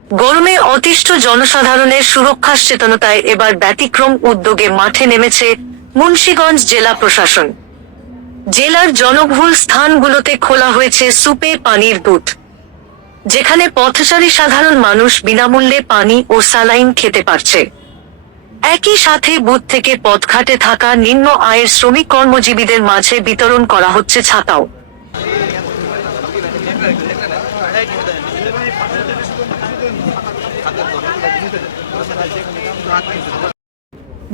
গরমে অতিষ্ঠ জনসাধারণের সুরক্ষা চেতনতায় এবার ব্যতিক্রম উদ্যোগে মাঠে নেমেছে মুন্সীগঞ্জ জেলা প্রশাসন। জেলার জনবহুল স্থানগুলোতে খোলা হয়েছে সুপে পানির বুথ। যেখানে পথচারী সাধারণ মানুষ বিনামূল্যে পানি ও স্যালাইন খেতে পারছে। একই সাথে বুথ থেকে পথঘাটে থাকা নিম্ন আয়ের শ্রমিক কর্মজীবীদের মাঝে বিতরণ করা হচ্ছে ছাতাও।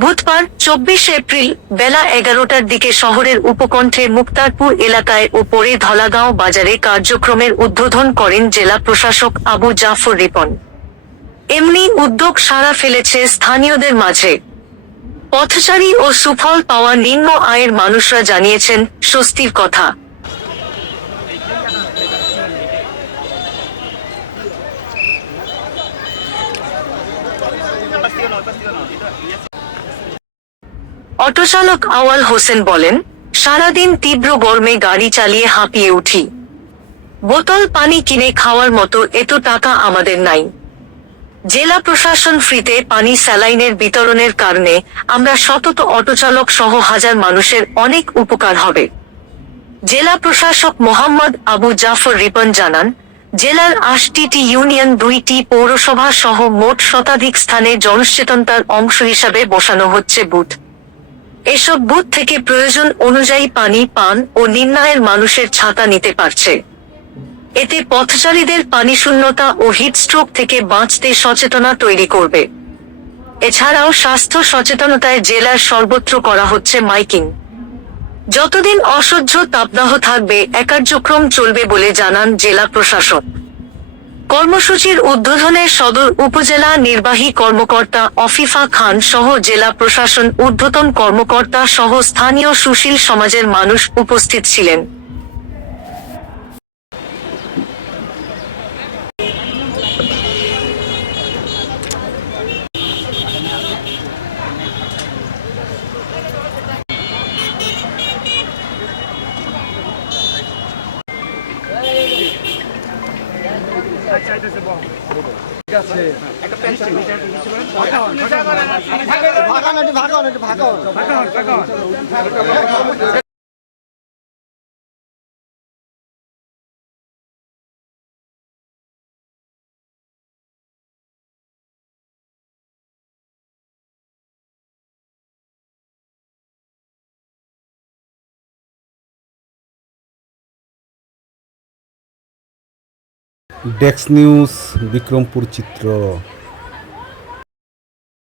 বুধবার চব্বিশ এপ্রিল বেলা এগারোটার দিকে শহরের উপকণ্ঠে মুক্তারপুর এলাকায় ও পরে ধলাগাঁও বাজারে কার্যক্রমের উদ্বোধন করেন জেলা প্রশাসক আবু জাফর রিপন। এমনি উদ্যোগ সাড়া ফেলেছে স্থানীয়দের মাঝে। পথচারী ও সুফল পাওয়া নিম্ন আয়ের মানুষরা জানিয়েছেন স্বস্তির কথা। অটোচালক আওয়াল হোসেন বলেন, সারাদিন তীব্র গরমে গাড়ি চালিয়ে হাঁপিয়ে উঠি। বোতল পানি কিনে খাওয়ার মতো এত টাকা আমাদের নাই। জেলা প্রশাসন ফ্রিতে পানি স্যালাইনের বিতরণের কারণে আমরা শতত অটোচালক সহ হাজার মানুষের অনেক উপকার হবে। জেলা প্রশাসক মোহাম্মদ আবু জাফর রিপন জানান জেলার আটটি ইউনিয়ন, দুইটি পৌরসভা সহ মোট শতাধিক স্থানে জনসচেতনতার অংশ হিসাবে বসানো হচ্ছে বুথ। এসব বুথ থেকে প্রয়োজন অনুযায়ী পানি, পান ও নিম্নায়ের মানুষের ছাতা নিতে পারছে। এতে পথচারীদের পানি শূন্যতা ও হিটস্ট্রোক থেকে বাঁচতে সচেতনা তৈরি করবে। এছাড়াও স্বাস্থ্য সচেতনতায় জেলার সর্বত্র করা হচ্ছে মাইকিং। যতদিন অসহ্য তাপদাহ থাকবে, একার্যক্রম কার্যক্রম চলবে বলে জানান জেলা প্রশাসক। কর্মসূচির উদ্বোধনে সদর উপজেলা নির্বাহী কর্মকর্তা অফিফা খান সহ জেলা প্রশাসন ঊর্ধ্বতন কর্মকর্তা সহ স্থানীয় সুশীল সমাজের মানুষ উপস্থিত ছিলেন। ভাগান একটু ভাগান একটু ভাগান ডেক্স নিউজ বিক্রমপুর চিত্র।